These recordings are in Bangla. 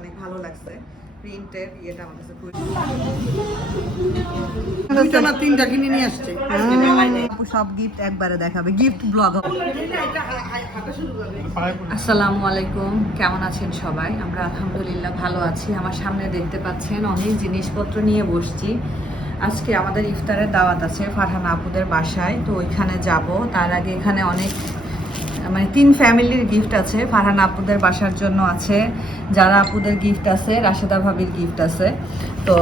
অনেক ভালো লাগছে। প্রিন্টের ইয়েটা আমার কাছে খুবই দুইটা না তিনটা কিনে নিয়ে আসছে। সব গিফট একবারে দেখাবে। গিফট ব্লগ আসসালামু আলাইকুম। কেমন আছেন সবাই? আমরা আলহামদুলিল্লাহ ভালো আছি। আমার সামনে দেখতে পাচ্ছেন অনেক জিনিসপত্র নিয়ে বসছি। আজকে আমাদের ইফতারের দাওয়াত আছে ফারহান আপুদের বাসায়। তো ওইখানে যাব। তার আগে এখানে অনেক মানে তিন ফ্যামিলির গিফট আছে। ফারহান আপুদের বাসার জন্য আছে। যারা আপুদের গিফট আছে, রাশেদা ভাবির গিফট আছে। তো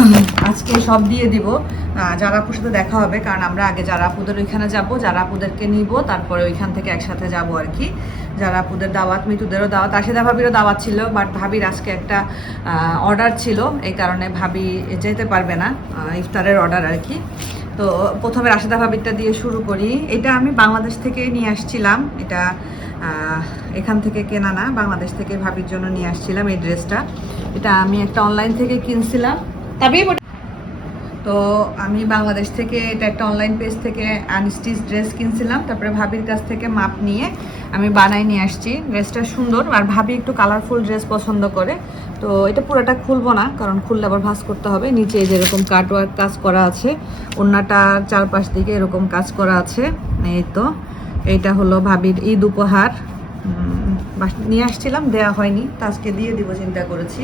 আজকে সব দিয়ে দিব। যারা আপুর সাথে দেখা হবে, কারণ আমরা আগে যারা আপুদের ওইখানে যাব, যারা আপুদেরকে নিব, তারপরে ওইখান থেকে একসাথে যাব আর কি। যারা আপুদের দাওয়াত, মিতুদেরও দাওয়াত, রাশেদা ভাবিরও দাওয়াত ছিল বাট ভাবির আজকে একটা অর্ডার ছিল। এই কারণে ভাবি যেতে পারবে না ইফতারের অর্ডার আর কি। তো প্রথমে রাশেদা ভাবিরটা দিয়ে শুরু করি। এটা আমি বাংলাদেশ থেকে নিয়ে আসছিলাম। এটা এখান থেকে কেনা না, বাংলাদেশ থেকে ভাবির জন্য নিয়ে আসছিলাম এই ড্রেসটা। এটা আমি একটা অনলাইন থেকে কিনছিলাম। তবেই তো আমি বাংলাদেশ থেকে, এটা একটা অনলাইন পেজ থেকে আনস্টিচ ড্রেস কিনছিলাম। তারপরে ভাবির কাছ থেকে মাপ নিয়ে আমি বানাই নিয়ে আসছি। ড্রেসটা সুন্দর আর ভাবি একটু কালারফুল ড্রেস পছন্দ করে। তো এটা পুরোটা খুলবো না, কারণ খুললে আবার ভাঁজ করতে হবে। নিচে এই যে এরকম কাটওয়ার্ক কাজ করা আছে অন্যটার চারপাশ দিকে এরকম কাজ করা আছে। এই তো, এইটা হলো ভাবির ঈদ উপহার। নিয়ে আসছিলাম, দেয়া হয়নি। তো আজকে দিয়ে দিব, চিন্তা করেছি।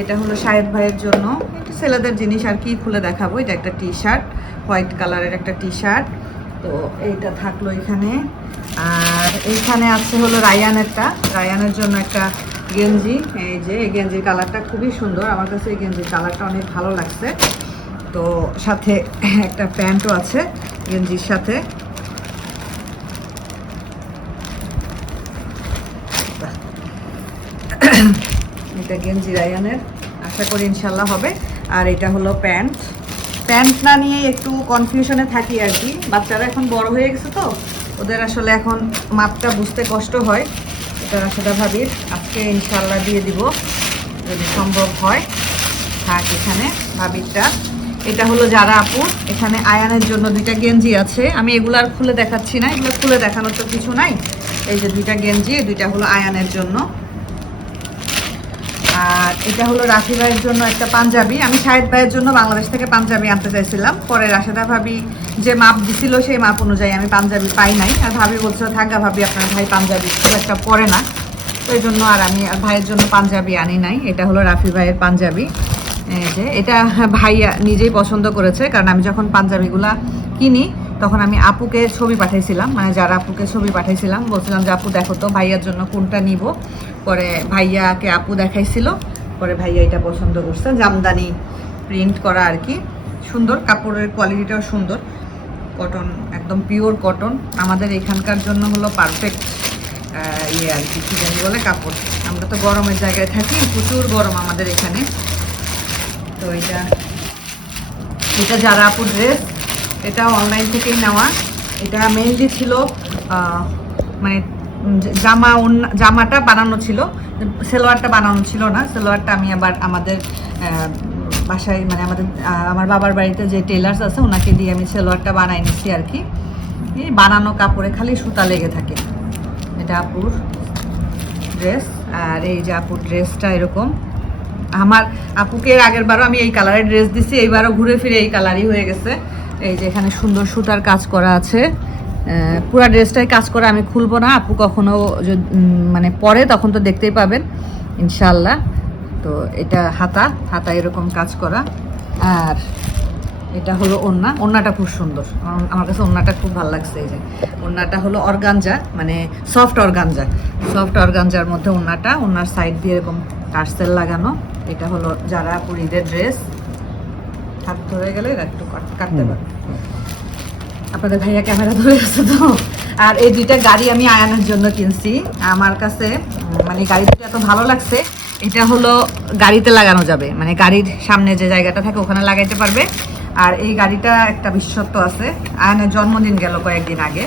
এটা হলো শাহেদ ভাইয়ের জন্য। এটা ছেলেদের জিনিস আর কি খুলে দেখাবো। এটা একটা টি শার্ট হোয়াইট কালারের একটা টি শার্ট তো এইটা থাকল এখানে। আর এইখানে আছে হলো রায়ানেরটা। রায়ানের জন্য একটা গেঞ্জি। এই যে, এই গেঞ্জির কালারটা খুবই সুন্দর। আমার কাছে এই গেঞ্জির কালারটা অনেক ভালো লাগছে। তো সাথে একটা প্যান্টও আছে গেঞ্জির সাথে এটা গেঞ্জি রায়ানের আশা করি ইনশাল্লাহ হবে। আর এটা হলো প্যান্ট। প্যান্ট না নিয়ে একটু কনফিউশনে থাকি আর কি। বাচ্চারা এখন বড় হয়ে গেছে তো। ওদের আসলে এখন মাপটা বুঝতে কষ্ট হয়। এটা সেটা ভাবির। আজকে ইনশাল্লাহ দিয়ে দিব। যদি সম্ভব হয়, থাক এখানে ভাবিরটা। এটা হলো যারা আপুর এখানে আয়ানের জন্য দুইটা গেঞ্জি আছে। আমি এগুলো আর খুলে দেখাচ্ছি না। এগুলো খুলে দেখানোর তো কিছু নাই। এই যে দুইটা গেঞ্জি, দুইটা হলো আয়ানের জন্য। এটা হলো রাফি ভাইয়ের জন্য একটা পাঞ্জাবি। আমি শাহেদ ভাইয়ের জন্য বাংলাদেশ থেকে পাঞ্জাবি আনতে চাইছিলাম। পরে রাশেদা ভাবি যে মাপ দিছিল সেই মাপ অনুযায়ী আমি পাঞ্জাবি পাই নাই। আর ভাবি বলছিল, থাকা ভাবি, আপনার ভাই পাঞ্জাবি খুব একটা পরে না। এই জন্য আর আমি আর ভাইয়ের জন্য পাঞ্জাবি আনি নাই। এটা হলো রাফি ভাইয়ের পাঞ্জাবি। যে এটা ভাইয়া নিজেই পছন্দ করেছে, কারণ আমি যখন পাঞ্জাবিগুলা কিনি, তখন আমি আপুকে ছবি পাঠাইছিলাম। মানে যারা আপুকে ছবি পাঠাইছিলাম, বলছিলাম যে, আপু, দেখো তো ভাইয়ার জন্য কোনটা নিব? পরে ভাইয়াকে আপু দেখাইছিল। পরে ভাইয়া এটা পছন্দ করছে। জামদানি প্রিন্ট করা আর কি। সুন্দর, কাপড়ের কোয়ালিটিটাও সুন্দর। কটন একদম পিওর কটন আমাদের এখানকার জন্য হলো পারফেক্ট ইয়ে আর কি, কী জানি বলে কাপড়। আমরা তো গরমের জায়গায় থাকি, প্রচুর গরম আমাদের এখানে। তো এটা এটা যারা আপুর ড্রেস এটা অনলাইন থেকেই নেওয়া। এটা মেইনলি ছিল মানে জামা জামাটা বানানো ছিল, সেলোয়ারটা বানানো ছিল না, সেলোয়ারটা আমি আবার আমাদের বাসায় মানে আমাদের আমার বাবার বাড়িতে যে টেলার্স আছে, ওনাকে দিয়ে আমি সেলোয়ারটা বানাই নিচ্ছি আর কি। এই বানানো কাপড়ে খালি সুতা লেগে থাকে। এটা আপুর ড্রেস আর এই যে আপুর ড্রেসটা এরকম। আমার আপুকে আগের বারও আমি এই কালারের ড্রেস দিছি, এইবারও ঘুরে ফিরে এই কালারই হয়ে গেছে। এই যে এখানে সুন্দর সুতার কাজ করা আছে। পুরা ড্রেসটাই কাজ করা আমি খুলবো না। আপু কখনো যদি, মানে পরে তখন তো দেখতেই পাবেন ইনশাল্লাহ তো এটা হাতা হাতা এরকম কাজ করা। আর এটা হলো ওন্না। ওন্নাটা খুব সুন্দর। আমার- আমার কাছে ওন্নাটা খুব ভালো লাগছে এই যে। ওন্নাটা হলো অর্গানজা মানে সফট অর্গানজা। সফট অর্গানজার মধ্যে ওন্নাটা ওন্নার সাইড দিয়ে এরকম টার্সেল লাগানো। এটা হলো যারা পুরীদের ড্রেস। হাত ধরে গেলে একটু কাটতে পারে আপনাদের ভাইয়া ক্যামেরা ধরে আছে তো। আর এই দুইটা গাড়ি আমি আয়ানোর জন্য কিনছি। আমার কাছে মানে গাড়ি দুটো এত ভালো লাগছে, এটা হলো গাড়িতে লাগানো যাবে। মানে গাড়ির সামনে যে জায়গাটা থাকে ওখানে লাগাইতে পারবে। আর এই গাড়িটা একটা বিশ্বত্ব আছে। আয়নের জন্মদিন গেল কয়েকদিন আগে।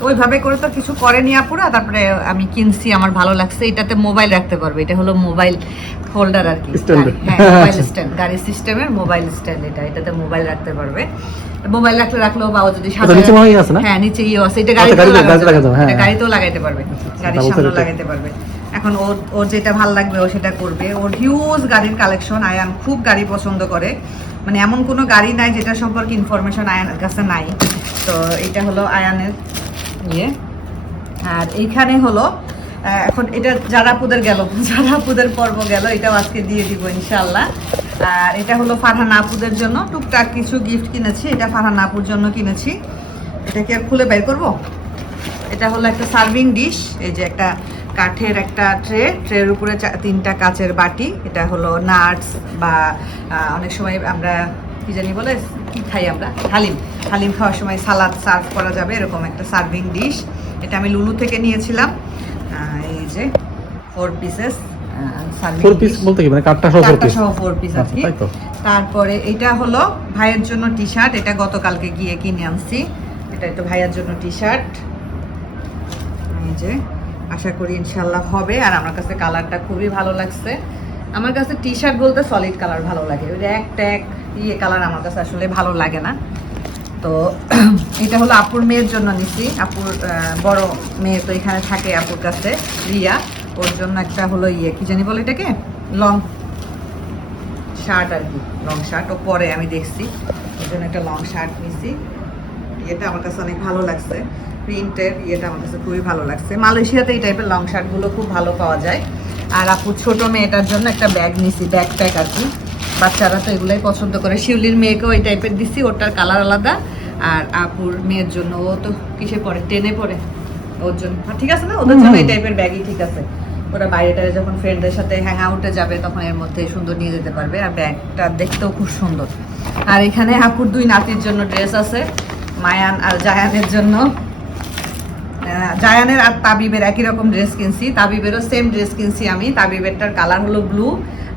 ওইভাবে করে তো কিছু করেনি আপুরা তারপরে আমি কিনছি আমার ভালো লাগছে এটাতে মোবাইল রাখতে পারবে এটা হলো মোবাইল হোল্ডার আর কি. হ্যাঁ মোবাইল স্ট্যান্ড গাড়ি সিস্টেমের মোবাইল স্ট্যান্ড এটা এটাতে মোবাইল রাখতে পারবে মোবাইল রাখলে রাখলেও বা যদি হয় আছে না? হ্যাঁ নিচে ইয়ে আছে এটা আচ্ছা, গাড়িতেও। লাগাতে হ্যাঁ। গাড়িতেও লাগাইতে পারবে গাড়ির সামনেও লাগাইতে পারবে এখন এখন ওর ওর যেটা ভালো লাগবে ও সেটা করবে ওর হিউজ গাড়ির কালেকশন আয়ান খুব গাড়ি পছন্দ করে মানে এমন কোনো গাড়ি নাই যেটা সম্পর্কে ইনফরমেশন আয়ানের কাছে নাই তো এটা হলো আয়ানের ইয়ে আর এইখানে হলো এখন এটা জারাপুদের গেল, জারাপুদের পর্ব গেল, এটাও আজকে দিয়ে দিব ইনশাল্লাহ আর এটা হলো ফারহান আপুদের জন্য, টুকটাক কিছু গিফট কিনেছি, এটা ফারহান আপুর জন্য কিনেছি। এটা কি আর খুলে বের করব? এটা হলো একটা সার্ভিং ডিশ এই যে একটা কাঠের একটা ট্রে ট্রের উপরে তিনটা কাচের বাটি, এটা হলো নাটস বা অনেক সময় আমরা কি জানি বলে কি খাই আমরা। হালিম। হালিম খাওয়ার সময় সালাদ সার্ভ করা যাবে এরকম একটা সার্ভিং ডিশ। এটা আমি লুলু থেকে নিয়েছিলাম। এই যে ফোর পিসেস ফোর পিস বলতে কি? মানে কাঠটা সহ ফোর পিস সহ ফোর পিস আর আচ্ছা। তারপরে এটা হলো ভাইয়ের জন্য টি শার্ট এটা গতকালকে গিয়ে কিনে আনছি। এটা একটু ভাইয়ের জন্য টি শার্ট এই যে আশা করি ইনশাল্লাহ হবে। আর আমার কাছে কালারটা খুবই ভালো লাগছে। আমার কাছে টি শার্ট বলতে সলিড কালার ভালো লাগে। ওই এক ট্যাগ। ইয়ে কালার আমার কাছে আসলে ভালো লাগে না। তো এটা হলো আপুর মেয়ের জন্য নিছি। আপুর বড় মেয়ে তো এখানে থাকে আপুর কাছে, রিয়া। ওর জন্য একটা হলো ইয়ে কি জানি বলে এটাকে? লং শার্ট আর কি, লং শার্ট। ও পরে আমি দেখছি। ওর জন্য একটা লং শার্ট নিছি। এটা আমার কাছে অনেক ভালো লাগছে। প্রিন্টের ইয়েটা আমার কাছে খুবই ভালো লাগছে। মালয়েশিয়াতে এই টাইপের লং শার্টগুলো খুব ভালো পাওয়া যায়। আর আপু ছোট মেয়েটার জন্য একটা ব্যাগ নিছি, ব্যাগ প্যাক আর কি। বাচ্চারা তো এগুলোই পছন্দ করে। শিউলির মেয়েকেও এই টাইপের দিছি ওটার কালার আলাদা। আর আপুর মেয়ের জন্য, ও তো কিসে পড়ে? টেনে পড়ে। ওর জন্য। ঠিক আছে না? ওদের জন্য এই টাইপের ব্যাগই ঠিক আছে। ওরা বাইরে বাইরেটা যখন ফ্রেন্ডদের সাথে হ্যাং আউটে যাবে, তখন এর মধ্যে সুন্দর নিয়ে যেতে পারবে। আর ব্যাগটা দেখতেও খুব সুন্দর। আর এখানে আপুর দুই নাতির জন্য ড্রেস আছে, মায়ান আর জায়ানের জন্য। জায়ানের আর তাবিবের একই রকম ড্রেস কিনছি। তাবিবেরও সেম ড্রেস কিনছি আমি। তাবিবেরটার কালার হলো ব্লু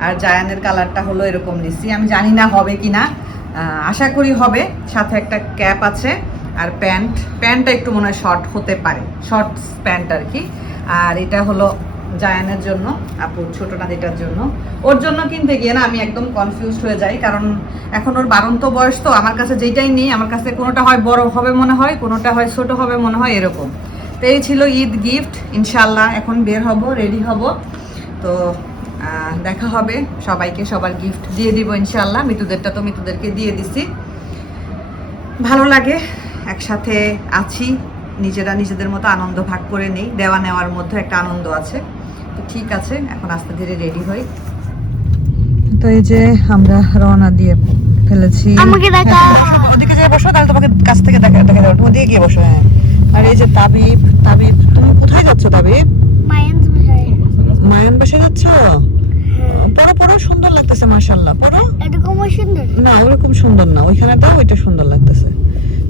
আর জায়ানের কালারটা হলো এরকম নিচ্ছি আমি জানি না হবে কি না আশা করি হবে। সাথে একটা ক্যাপ আছে আর প্যান্ট। প্যান্টটা একটু মনে হয় শর্ট হতে পারে। শর্ট প্যান্ট আর কি। আর এটা হলো জায়ানের জন্য। আপুর ছোট নাতিটার জন্য। ওর জন্য কিনতে গিয়ে না আমি একদম কনফিউজড হয়ে যাই। কারণ এখন ওর বারন্ত বয়স তো। আমার কাছে যেটাই নেই, আমার কাছে কোনোটা হয় বড় হবে মনে হয়, কোনোটা হয় ছোট হবে মনে হয় এরকম। তো এই ছিল ঈদ গিফট। ইনশাল্লাহ এখন বের হব রেডি হব। তো দেখা হবে। সবাইকে সবার গিফট দিয়ে দিব ইনশাল্লাহ মৃতুদেরটা তো মৃতুদেরকে দিয়ে দিছি। ভালো লাগে একসাথে আছি। নিজেরা নিজেদের মতো আনন্দ ভাগ করে নেই। দেওয়া নেওয়ার মধ্যে একটা আনন্দ আছে। তো ঠিক আছে এখন আস্তে ধীরে রেডি হই। তো এই যে আমরা রওনা দিয়ে ফেলেছি। আমাকে দেখা। ওদিকে যেয়ে বসো তাহলে তোমাকে কাছ থেকে দেখা দেখা যাবে। ওদিকে গিয়ে বসো হ্যাঁ। আর এই যে তাবিব তাবিব তুমি কোথায় যাচ্ছ তাবিব? মায়ান ভাষায় মায়ান বাসে যাচ্ছ পড়ো পড়ো সুন্দর লাগতেছে মাশাল্লাহ পড়ো। এরকম সুন্দর? না ওরকম সুন্দর না। ওইখানে দাও ওইটা সুন্দর লাগতেছে।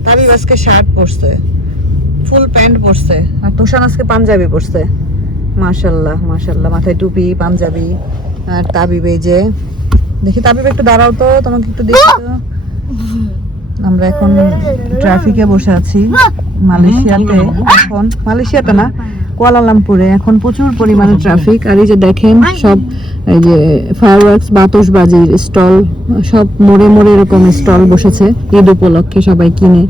তাবিব আজকে শার্ট পরছে ফুল প্যান্ট পরছে আর তুষান আজকে পাঞ্জাবি পরছে। মাশাল্লাহ মাশাল্লাহ মাথায় টুপি পাঞ্জাবি আর তাবিব এই যে দেখি তাবিব একটু দাঁড়াও তো তোমাকে একটু দেখি তো। আমরা এখন ট্রাফিকে বসে আছি মালয়েশিয়াতে। এখন মালয়েশিয়াতে না কুয়ালালামপুরে। এখন প্রচুর পরিমাণে ট্রাফিক আর এই যে দেখেন সব এই যে ফায়ারওয়ার্কস বাতশবাজির স্টল সব মোড়ে মোড়ে এরকম স্টল বসেছে। ঈদ উপলক্ষে সবাই কিনে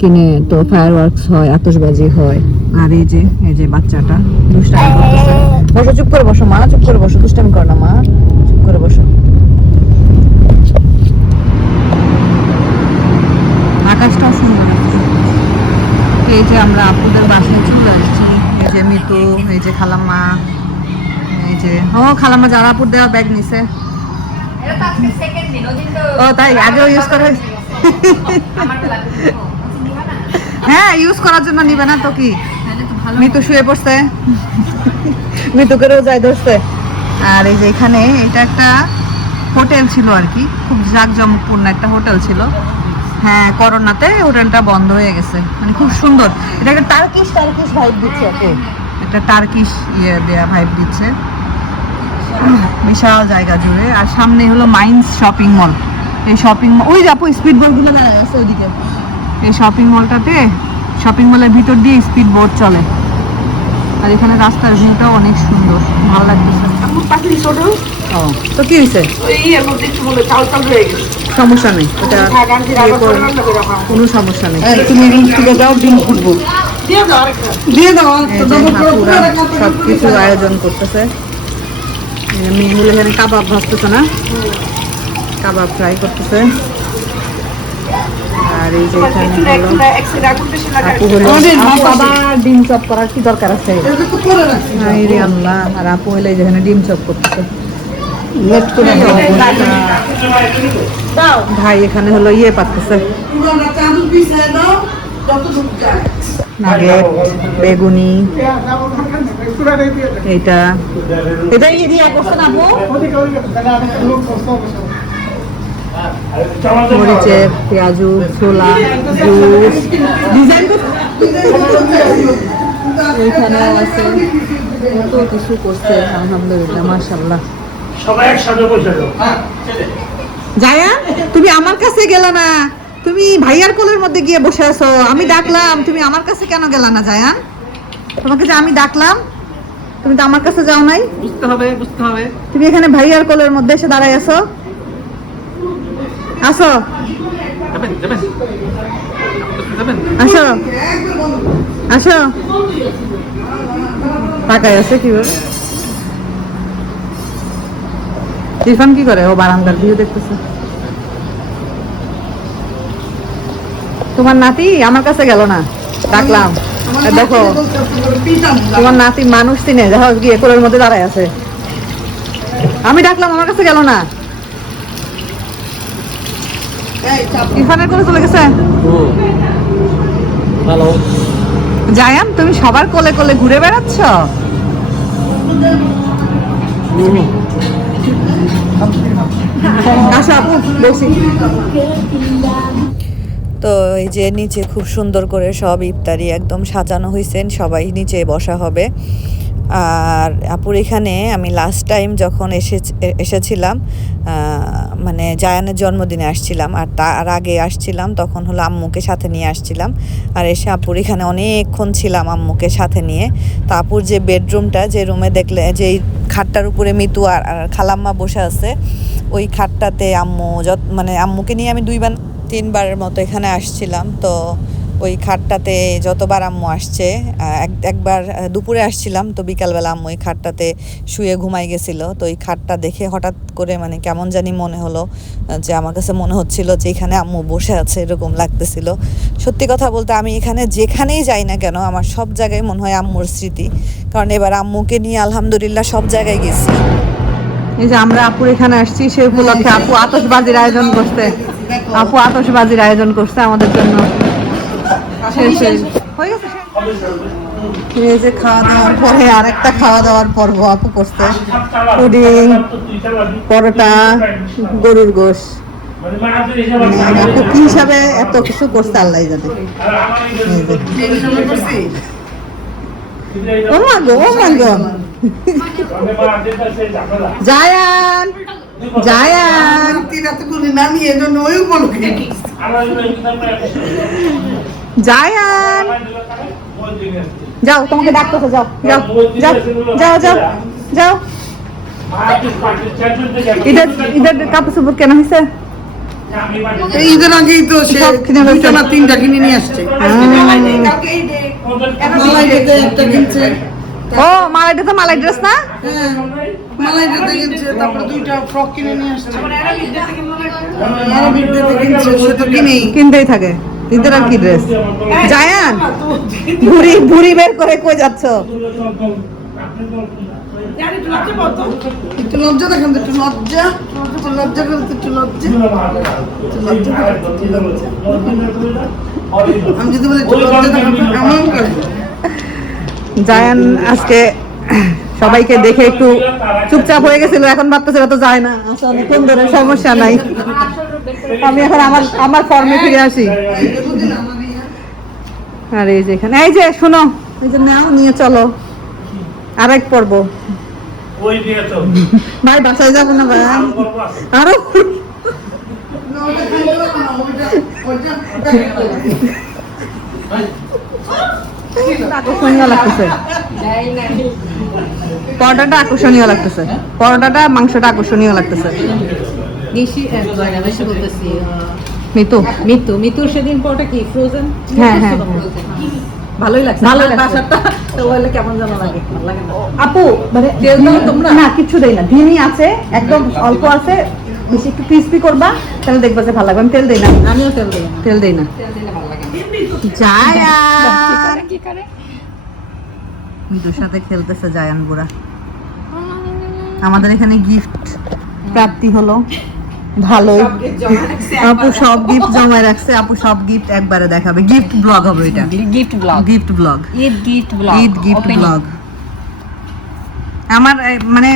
কিনে তো ফায়ারওয়ার্কস হয় আতশবাজি হয়। আর এই যে এই যে বাচ্চাটা দুষ্টামি করতেছে। বসো চুপ করে বসো মা চুপ করে বসো দুষ্টামি কর না মা চুপ করে বসো। আকাশটাও সুন্দর এই যে আমরা আপুদের বাসায় চলে আসছি। এই যে মিতু, এই যে খালাম্মা, এই যে, ও খালাম্মা যারা আপুর দেওয়া ব্যাগ নিছে। ও, তাই? আগেও ইউজ করা। হ্যাঁ ইউজ করার জন্য নিবে না তো কি? মিতু শুয়ে পড়ছে। মিতু করেও যাই ধরছে। আর এই যে এখানে এটা একটা হোটেল ছিল আর কি। খুব জাঁকজমকপূর্ণ একটা হোটেল ছিল। হ্যাঁ করোনাতে হোটেলটা বন্ধ হয়ে গেছে। মানে খুব সুন্দর। এটা একটা টার্কিশ টার্কিশ ভাইব দিচ্ছে ওকে একটা টার্কিশ ইয়ে দেয়া ভাইব দিচ্ছে। বিশাল জায়গা জুড়ে। আর সামনে হলো মাইন্স শপিং মল এই শপিং মল ওই যাব স্পিড বোটগুলো দাঁড়ায় আছে ওইদিকে। এই শপিং মলটাতে শপিং মলের ভিতর দিয়ে স্পিড বোট চলে। আর এখানে রাস্তার ভিউটাও অনেক সুন্দর। ভালো লাগতেছে। ও, তো কি হয়েছে? সমস্যা নেই এটা ইয়ে কোনো সমস্যা নেই। তুমি রুম তুলে দাও ডিম ফুটবো সব কিছু আয়োজন করতেছে। মেয়েগুলো এখানে কাবাব ভাজতেছে না? কাবাব ফ্রাই করতেছে। আর এই যে আপু হলো ডিম চপ করার কি দরকার আছে? এটা তো করে রাখছি হাই রে আল্লাহ আর আপু হলো এই ডিম চপ করতেছে। অবস্থা। ভাই এখানে হলো ইয়ে পাচ্ছে নাগেট বেগুনি। এইটা। এটা ইয়ে দিয়ে করছেন আপু? মরিচের পেঁয়াজু ছোলা জুস ডিজাইন আছে। কত কিছু করছে আলহামদুলিল্লাহ মাশাল্লাহ সবাই একসাথে বসে জায়া তুমি আমার কাছে গেলা না। তুমি ভাইয়ার কোলের মধ্যে গিয়ে বসে আছো। আমি ডাকলাম তুমি আমার কাছে কেন গেলা না জায়ান তোমাকে যে আমি ডাকলাম তুমি তো আমার কাছে যাও নাই। বুঝতে হবে বুঝতে হবে। তুমি এখানে ভাইয়ার কোলের মধ্যে এসে দাঁড়াই আছো। আসো। আসো। আসো। টাকায় আছে কীভাবে? ইরফান কি করে? ও বারান্দার ভিউ দেখতেছে। তোমার নাতি আমার কাছে গেল না। ডাকলাম। দেখো। তোমার নাতি মানুষ চিনে। দেখো গিয়ে কোলের মধ্যে দাঁড়ায় আছে। আমি ডাকলাম আমার কাছে গেল না। ইরফানের কোলে চলে গেছে? হ্যালো জায়ান তুমি সবার কোলে কোলে ঘুরে বেড়াচ্ছ? আপু তো এই যে নিচে খুব সুন্দর করে সব ইফতারি একদম সাজানো হয়েছেন সবাই নিচে বসা হবে। আর আপুর এখানে আমি লাস্ট টাইম যখন এসে এসেছিলাম মানে জায়ানের জন্মদিনে আসছিলাম, আর তার আগে আসছিলাম, তখন হলো আম্মুকে সাথে নিয়ে আসছিলাম, আর এসে আপুর এখানে অনেকক্ষণ ছিলাম আম্মুকে সাথে নিয়ে। তো আপুর যে বেডরুমটা, যে রুমে দেখলে যে এই খাটটার উপরে মিতু আর খালাম্মা বসে আছে, ওই খাটটাতে আম্মু যত মানে আম্মুকে নিয়ে আমি দুইবার, তিনবারের মতো এখানে আসছিলাম, তো ওই খাটটাতে যতবার আম্মু আসছে এক একবার দুপুরে আসছিলাম তো বিকালবেলা আম্মু ওই খাটটাতে শুয়ে ঘুমাই গেছিল। তো ওই খাটটা দেখে হঠাৎ করে মানে কেমন জানি মনে হলো যে আমার কাছে মনে হচ্ছিল যে এখানে আম্মু বসে আছে এরকম লাগতেছিল। সত্যি কথা বলতে আমি এখানে যেখানেই যাই না কেন, আমার সব জায়গায় মনে হয় আম্মুর স্মৃতি। কারণ এবার আম্মুকে নিয়ে আলহামদুলিল্লাহ সব জায়গায় গেছি। এই যে আমরা আপুর এখানে আসছি সেই উপলক্ষে আপু আতশবাজির আয়োজন করছে। আপু আতশবাজির আয়োজন করছে আমাদের জন্য। শেষ হয়ে- গেছে? এই যে খাওয়া দাওয়ার পরে আরেকটা খাওয়া দাওয়ার পর্ব আপু করছে। পুডিং পরোটা গরুর গোশ। আপু কি হিসাবে এত কিছু করছে আল্লাহ জানে। ও মা গো ও মা গো। জায়ান জায়ান। রাতে করে না নিয়ে এজন্য ওই উপলক্ষে জায়ান। যাও তোমাকে ডাকতেছে যাও যাও যাও যাও যাও যাও। কাপড় চোপড় কেন হয়েছে? এই ঈদের আগেই তো সে সব কিনে ফেলছে। দুইটা না তিনটা কিনে নিয়ে আসছে। একটা কিনছে ও মালাইটা তো মালাই ড্রেস না? হ্যাঁ মালাইটাতে কিনছে তারপরে দুইটা ফ্রক কিনে নিয়ে আসছে। আরবিটাতে কিনছে সে তো কিনেই। কিনতেই থাকে। ঈদের আর কি ড্রেস জায়ান? বের করে কই যাচ্ছ? একটু লজ্জা একটু লজ্জা। লজ্জা লজ্জা। আমি যদি বলি একটু জায়ান আজকে সবাইকে দেখে একটু চুপচাপ হয়ে গেছিল, এখন ভাবতেছিল তো যায় না। অনেকক্ষণ ধরে সমস্যা নাই। আমি এখন আমার আমার ফর্মে ফিরে আসি। আর এই যে এখানে, এই যে শোনো, এই যে নাও, নিয়ে চলো। পর্ব। ওই দিয়ে তো ভাই, বাসায় যাব না ভাই? আরও লাগতেছে। পরোটাটা আকর্ষণীয় লাগতেছে। পরোটাটা, মাংসটা আকর্ষণীয় লাগতেছে। নিশি বেশি বলতেছি মিতু। মিতু মিতুর সেদিন পরটা কি ফ্রোজেন হ্যাঁ, হ্যাঁ, হ্যাঁ। ভালোই লাগছে ভালোই বাসাটা তো বলে কেমন যেন লাগে ভালো লাগে আপু মানে তেল দাও তোমরা? না কিছু দেই না ধিমি আছে একদম অল্প আছে বেশি একটু ক্রিস্পি করবা তাহলে দেখবা যে ভালো লাগবে। আমি তেল দেই না। আমিও তেল দিই না। তেল দেই না। তেল দিলে ভালো লাগে না। জায়ান কি করে মিতুর সাথে খেলতেছে জায়ান বুড়া। আমাদের এখানে গিফট প্রাপ্তি হলো। ভালোই। আপু সব গিফট জমা রাখছে আপু সব গিফট একবারে দেখাবে। গিফট ব্লগ হবে এটা। Gift blog gift blog Eid gift blog Eid gift blog আমার মানে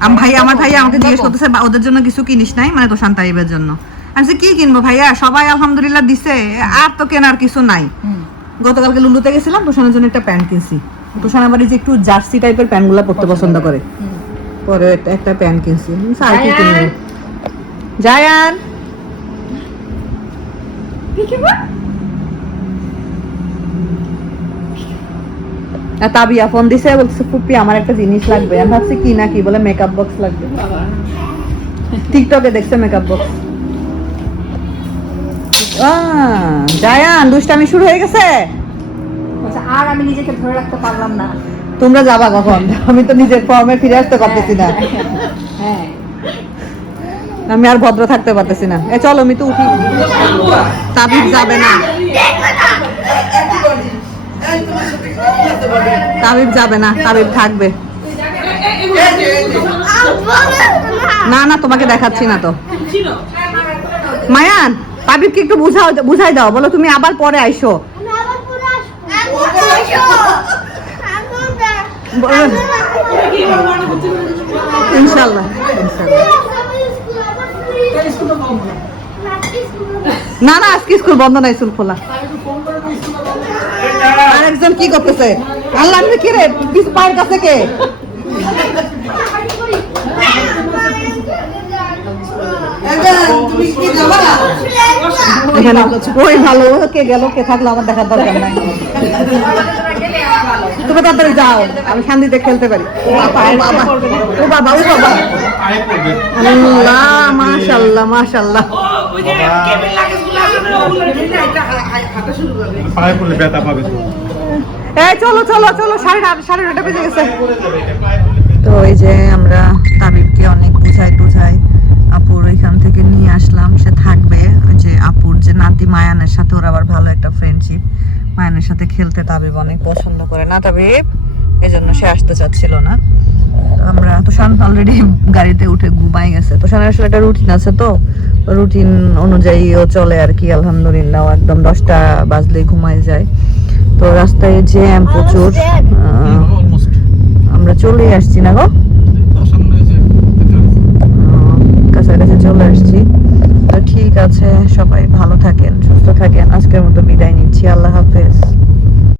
আম- ভাই আমার ভাই আমাকে জিজ্ঞেস করতেছে ওদের জন্য কিছু কিনিস নাই? মানে তোষান তাইবের জন্য। আমি বলছি, কি কিনবো ভাইয়া? সবাই আলহামদুলিল্লাহ দিছে। আর তো কেনার কিছু নাই। গতকালকে লুলুতে গেছিলাম তোষানের জন্য একটা প্যান্ট কিনছি। তোষান আবার এই যে একটু জার্সি টাইপের প্যান্টগুলো পরতে পছন্দ করে। পরে একটা- একটা প্যান্ট কিনছি। আর কি কিনবো? জায়ান। তাবিয়া ফোন দিছে বলছে ফুপি আমার একটা জিনিস লাগবে। আমি ভাবছি কি না কি? বলে মেকআপ বক্স লাগবে। টিকটকে দেখছে মেকআপ বক্স জায়ান দুষ্টামি শুরু হয়ে গেছে? আর আমি নিজেকে ধরে রাখতে পারলাম না। তোমরা যাবা কখন? আমি তো নিজের ফর্মে ফিরে আসতে পারতেছি না। হ্যাঁ। আমি আর ভদ্র থাকতে পারতেছি না। এ চলো আমি তো উঠি। তাবিব যাবে না। তাবিব যাবে না, তাবিব থাকবে। না না, তোমাকে দেখাচ্ছি না তো। মায়ান, তাবিবকে একটু বুঝাও, বুঝাই দাও। বলো, তুমি আবার পরে আইসো। ইনশাল্লাহ। না না আজকে স্কুল বন্ধ নাই স্কুল খোলা। আরেকজন কি করতেছে? আল্লাহ আমি কি রে? পিস পায়ের কাছে কে? এখন তুমি কি যাবা এখানে ওই ভালো কে গেল কে থাকল আমার দেখার দরকার নাই। তুমি তাড়াতাড়ি যাও, আমি শান্তিতে খেলতে পারি। ও বাবা ও বাবা ও বাবা আল্লাহ তো। এই, চলো চলো চলো, সাড়ে সাড়ে নটা বেজে গেছে। তো এই যে আমরা তাবিবকে অনেক বুঝাই টুঝাই আপুর ওইখান থেকে নিয়ে আসলাম, সে থাকবে যে নাতি মায়ানের সাথে ওর আবার ভালো একটা ফ্রেন্ডশিপ মায়ানের সাথে খেলতে তাবিব অনেক পছন্দ করে। না তাবিব এই জন্য সে আসতে চাচ্ছিল না। তো আমরা তোষান অলরেডি গাড়িতে উঠে ঘুমাই গেছে। তোষানের আসলে একটা রুটিন আছে তো। রুটিন অনুযায়ী ও চলে আর কি আলহামদুলিল্লাহ। একদম দশটা বাজলেই ঘুমাই যায়। তো রাস্তায় জ্যাম প্রচুর। আমরা চলে আসছি না গো। কাছাকাছি চলে আসছি। তো ঠিক আছে সবাই ভালো থাকেন সুস্থ থাকেন। আজকের মতো বিদায় নিচ্ছি আল্লাহ হাফেজ।